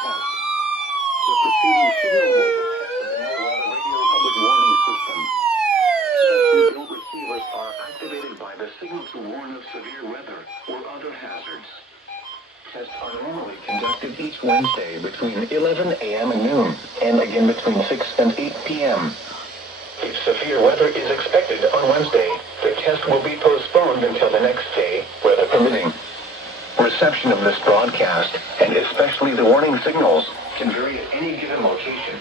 test. The preceding signal was a test of the unwell radio public warning system. Such remote receivers are activated by the signal to warn of severe weather or other hazards. Tests are normally conducted each Wednesday between 11 a.m. and noon, and again between 6 and 8 p.m. If severe weather is expected on Wednesday, the test will be postponed until the next day, weather permitting. Reception of this broadcast, and especially the warning signals, can vary at any given location.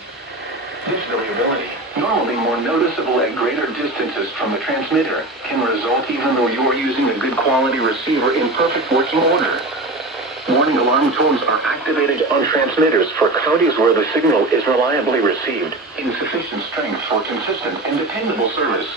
This variability, normally more noticeable at greater distances from the transmitter, can result even though you are using a good quality receiver in perfect working order. Warning alarm tones are activated on transmitters for counties where the signal is reliably received in sufficient strength for consistent and dependable service.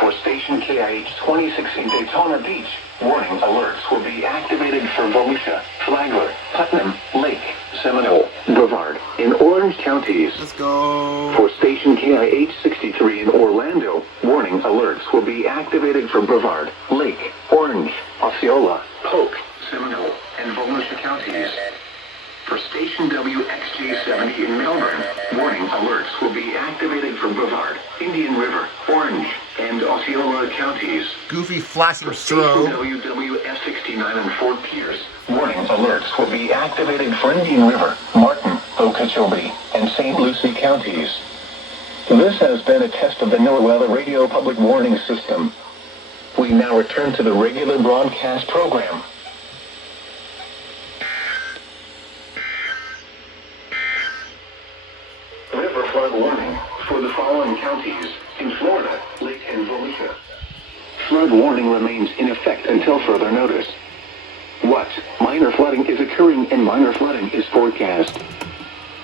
For station KIH63 in Daytona Beach, warning alerts will be activated for Volusia, Flagler, Putnam, Lake, Seminole, Brevard, and Orange counties. Let's go. For station KIH63 in Orlando, warning alerts will be activated for Brevard, Lake, Orange, Osceola, Polk, Seminole, and Volusia counties. For station WXJ70 in Melbourne, warning alerts will be activated for Brevard, Indian River, Orange, and Osceola counties. Goofy flashing For station strobe. WWF69 in Fort Pierce, warning alerts will be activated for Indian River, Martin, Okeechobee, and St. Lucie counties. This has been a test of the NOAA Radio Public Warning System. We now return to the regular broadcast program. River flood warning for the following counties in Florida, Lake and Volusia. Flood warning remains in effect until further notice. What? Minor flooding is occurring and minor flooding is forecast.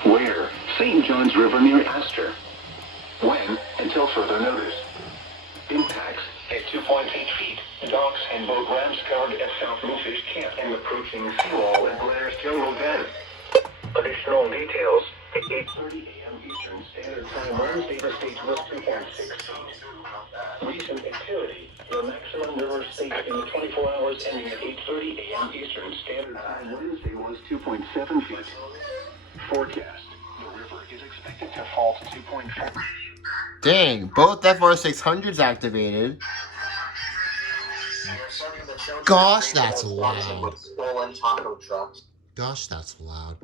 Where? St. Johns River near Astor. When? Until further notice. Impacts at 2.8 feet. Docks and boat ramps covered at South Bluefish Camp and approaching seawall at Blair's Jungle Den. Additional details at 8:30 a.m. Eastern Standard Time Wednesday, the stage was 2.6 feet. Recent activity, the maximum river stage in the 24 hours ending at 8:30 a.m. Eastern Standard Time Wednesday was 2.7 feet. Forecast, the river is expected to fall to 2.4. Dang, both FR600s activated. Gosh, that's loud. Gosh, that's loud.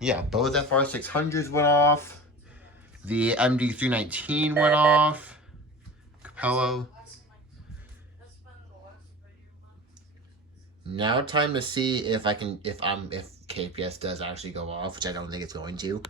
Yeah, both FR600s went off. The MD319 went off. Capello. Now time to see if KPS does actually go off, which I don't think it's going to.